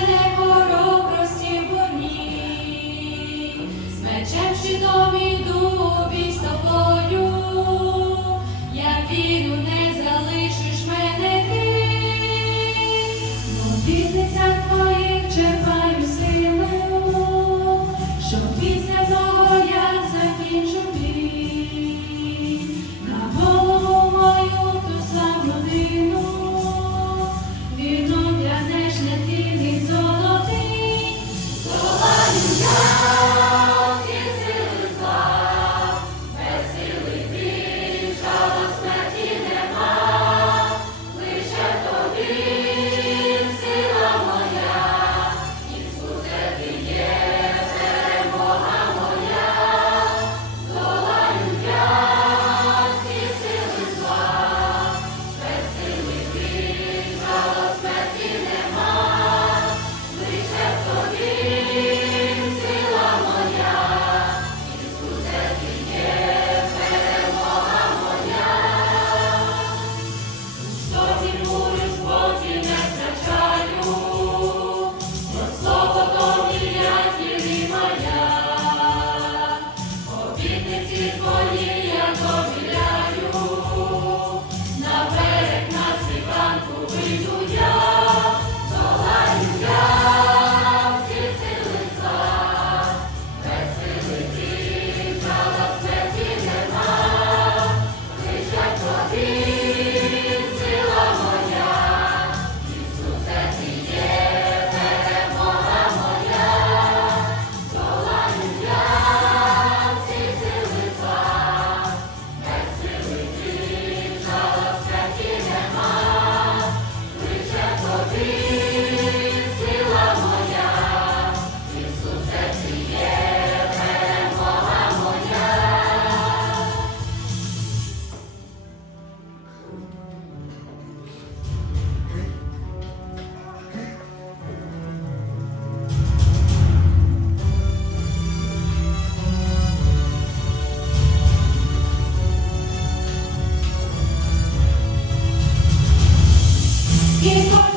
Hallelujah. Keep on